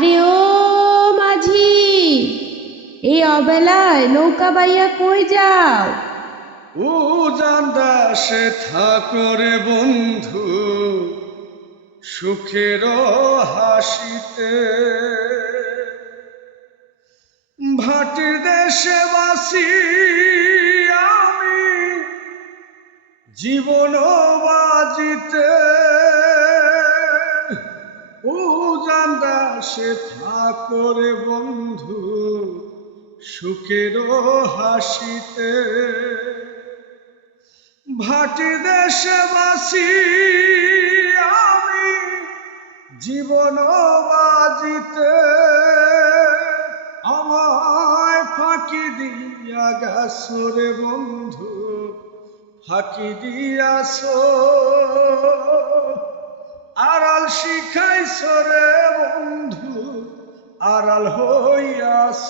আরে ও মাঝি, এই অবেলায় নৌকা বাইয়া কই যাও? ও জান্দাসে থাকরে বন্ধু সুখের হাসিতে, ভাটির দেশে বাসি আমি জীবন বাজিতে। ও জান্দাসে থাকরে বন্ধু সুখের হাসিতে, ভাটি দেশে বাসি আমি জীবন বাজিতে। আমায় ফাঁকি দিয়া গেছো রে বন্ধু, ফাঁকি দিয়াছো, আড়াল শিখাইছো রে বন্ধু, আড়াল হইয়াছ।